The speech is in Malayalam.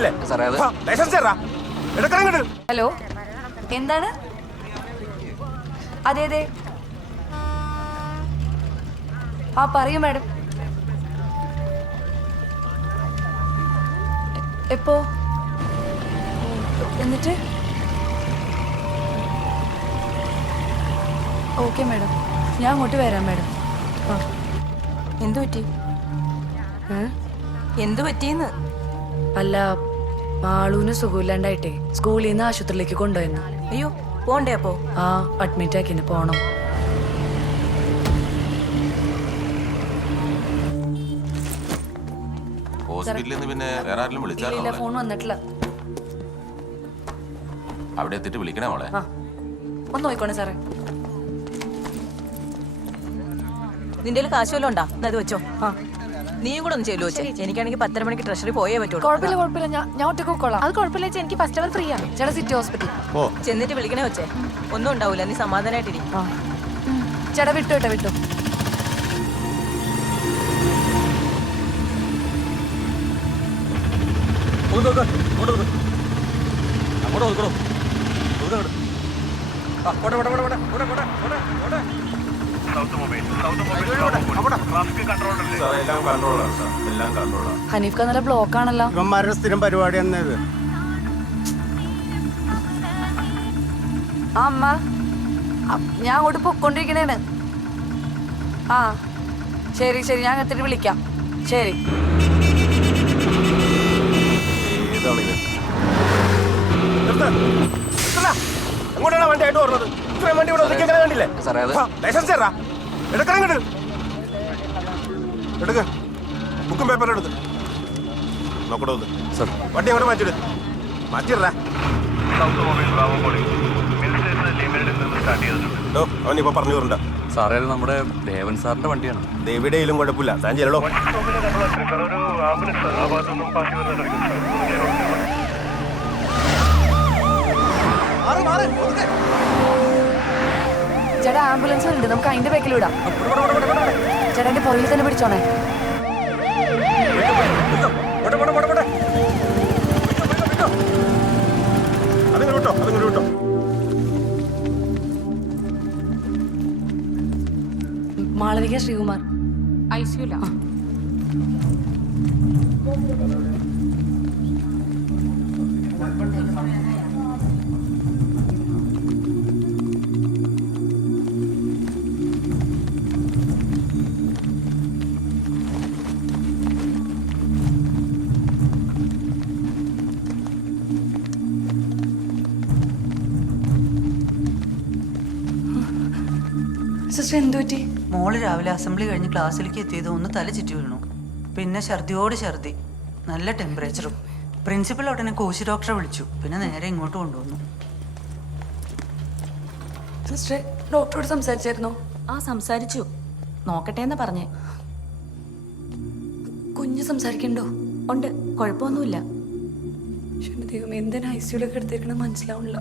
കണ്ടില്ലേ? ഹലോ, എന്താണ്? അതെ അതെ, ആ പറയൂ മാഡം. എപ്പോ? എന്നിട്ട് ഓക്കെ മാഡം, ഞാൻ അങ്ങോട്ട് വരാം മാഡം. ആ എന്തു പറ്റി? എന്തു പറ്റിയെന്ന്? അല്ല, മാളൂന് സുഖമില്ലാണ്ടായിട്ടേ സ്കൂളിൽ നിന്ന് ആശുപത്രിയിലേക്ക് കൊണ്ടുപോയെന്ന്. അയ്യോ, പോണ്ടേ അപ്പോ? ആ, അഡ്മിറ്റ് ആക്കിന്, പോണം. ഹോസ്പിറ്റലിൽ നിന്ന് പിന്നെ വേറെ ആരെങ്കിലും വിളിച്ചാലോ? ഫോൺ വന്നിട്ടില്ല. അവിടെ എത്തിയിട്ട് വിളിക്കണേ മോളെ. ആ, ഒന്ന് നോക്കണേ സാറേ. നിന്റെ കാശ് വല്ലതും ഉണ്ടാ? അത് വെച്ചോ. ആ, നീയും കൂടെ ഒന്ന് ചെയ്തു വെച്ചേ. എനിക്കാണെങ്കിൽ 10:30 മണിക്ക് ട്രഷറി പോയേ പറ്റുള്ളൂ. കുഴപ്പമില്ല, ഞാൻ ഒറ്റക്ക് പോയിക്കോളാം. അത് കുഴപ്പമില്ല, എനിക്ക് ഫസ്റ്റ് അവർ ഫ്രീ ആണ്. ചേട്ടാ സിറ്റി ഹോസ്പിറ്റൽ ചെന്നിട്ട് വിളിക്കണേ വെച്ചേ. ഒന്നും ഉണ്ടാവില്ല, നീ സമാധാനമായിട്ടിരി. ചേട്ടാ വിട്ടു. ഹനീഫ് ഖാൻ നല്ല ബ്ലോക്ക് ആണല്ലോ. ഇവന്മാരുടെ സ്ഥിരം പരിപാടി എന്നത്. ആ അമ്മ, ഞാൻ അങ്ങോട്ട് പൊക്കോണ്ടിരിക്കണേണ്. ആ ശരി, ഞാൻ എത്തിട്ട് വിളിക്കാം. ശരി. എങ്ങോട്ടാണ് വണ്ടി ആയിട്ട് പറഞ്ഞത്? ഇത്രയും വണ്ടി ഇവിടെ ഒതുക്കി കണ്ടില്ലേ? ലൈസൻസ് എടുക്ക, ബുക്കും പേപ്പറും എടുത്ത് നോക്കണോ? വണ്ടി അങ്ങോട്ട് മാറ്റിയിട. അവനിപ്പോ പറഞ്ഞു വരണ്ട സാറേ, അത് നമ്മുടെ ദേവൻ സാറിന്റെ വണ്ടിയാണ്. ദേവിയുടെയിലും കുഴപ്പമില്ല, താൻ ചെല്ലടോ. ചേട്ടാ ആംബുലൻസ് ഉണ്ട്, നമുക്ക് അതിന്റെ ബാക്കിൽ വിടാം. ചേട്ടാ എന്റെ പുറകിൽ തന്നെ പിടിച്ചോണേ. വിട്ടോ. മാളവിക ശ്രീകുമാർ ഐസിയുല. സിസ്റ്റർ എന്തു പറ്റി? മോള് രാവിലെ അസംബ്ലി കഴിഞ്ഞ് ക്ലാസ്സിലേക്ക് എത്തിയത് ഒന്ന് തല ചുറ്റി വീണു. പിന്നെ ഛർദിയോട് ഛർദി, നല്ല ടെമ്പറേച്ചറും. പ്രിൻസിപ്പൽ ഉടനെ കോശി ഡോക്ടറെ വിളിച്ചു. പിന്നെ നേരെ ഇങ്ങോട്ട് കൊണ്ടുവന്നു. സിസ്റ്റർ ഡോക്ടറോട് സംസാരിച്ചായിരുന്നോ? ആ, സംസാരിച്ചു. നോക്കട്ടെ എന്നാ പറഞ്ഞേ. കുഞ്ഞ് സംസാരിക്കണ്ടോ? ഉണ്ട്, കുഴപ്പമൊന്നുമില്ല. ദൈവം എന്തിനാ ഐസിയുലൊക്കെ എടുത്തേക്കണം മനസ്സിലാവണില്ല.